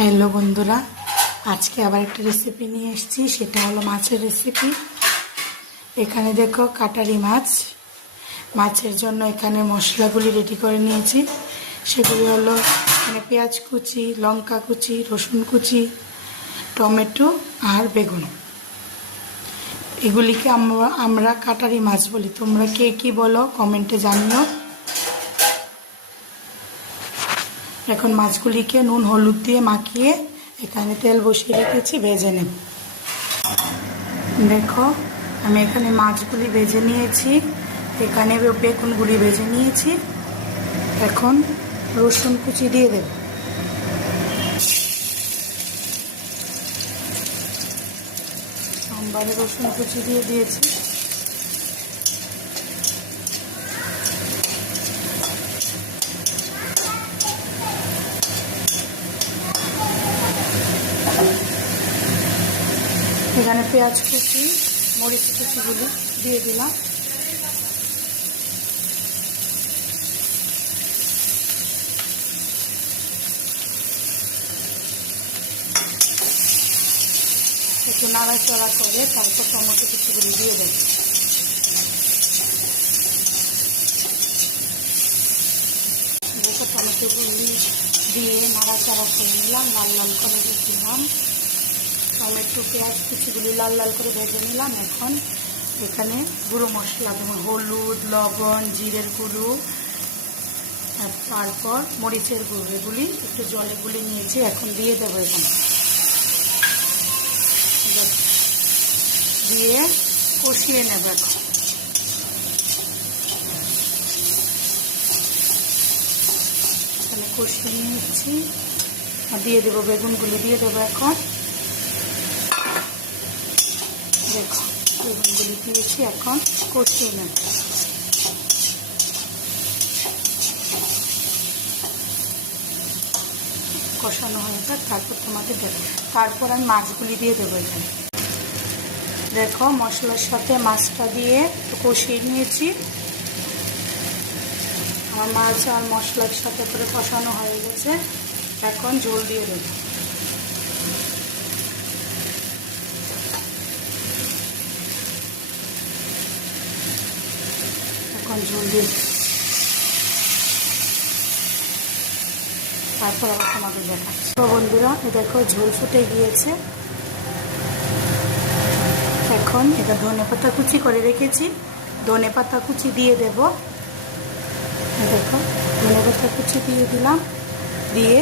Hello বন্ধুরা, আজকে আবার একটা রেসিপি নিয়ে এসেছি। সেটা হলো মাছের রেসিপি। এখানে দেখো কাটারি মাছ। মাছের জন্য এখানে মশলাগুলি রেডি করে নিয়েছি। সেগুলি হলো এখানে পেঁয়াজ কুচি, লঙ্কা কুচি, রসুন কুচি, টমেটো আর বেগুন। এগুলিকে আমরা কাটারি মাছ বলি। তোমরা কে কী বলো কমেন্টে জানিও। এখন মাছগুলিকে নুন হলুদ দিয়ে মাখিয়ে এখানে তেল বসিয়ে রেখেছি, ভেজে নেব। দেখো আমি এখানে মাছগুলি ভেজে নিয়েছি, এখানে বেগুনগুলি ভেজে নিয়েছি। এখন রসুন কুচি দিয়ে দেব। সোমবারে রসুন কুচি দিয়ে দিয়েছি। এখানে পেঁয়াজ কুচি, মরিচ কুচিগুলি দিয়ে দিলাম। একটু নাড়াচাড়া করে তারপর টমেটো কুচিগুলি দিয়ে দেব। দেখো টমেটোগুলি দিয়ে নাড়াচাড়া করে নিলাম, লাল লাল করে দিলাম। টমেটো পেঁয়াজ কুচিগুলি লাল লাল করে ভেজে নিলাম। এখন এখানে গুঁড়ো মশলা, যেমন হলুদ, লবণ, জিরের গুঁড়ো, তারপর মরিচের গুঁড়ো, এগুলি একটু জলে গুলি নিয়েছি। এখন দিয়ে দেবো এখানে, দিয়ে কষিয়ে নেব। এখন এখানে কষিয়ে নিচ্ছি আর দিয়ে দেবো বেগুনগুলি দিয়ে দেবো। এখন দেখো বেগুনগুলি দিয়েছি, এখন কষিয়ে নেব। কষানো হয়ে যাক, তারপর তোমাদের দেখো। তারপর আমি মাছগুলি দিয়ে দেবো এখানে। দেখো মশলার সাথে মাছটা দিয়ে কষিয়ে নিয়েছি। আমার মাছ আর মশলার সাথে করে কষানো হয়ে গেছে। এখন ঝোল দিয়ে দেবো। এখন ঝোল দিয়ে তারপর আবার তোমাদের দেখাচ্ছি। তো বন্ধুরা দেখো ঝোল ফুটে গিয়েছে। এখন এটা ধনেপাতা কুচি করে রেখেছি, ধনেপাতা কুচি দিয়ে দেব। দেখো ধনেপাতা কুচি দিয়ে দিলাম, দিয়ে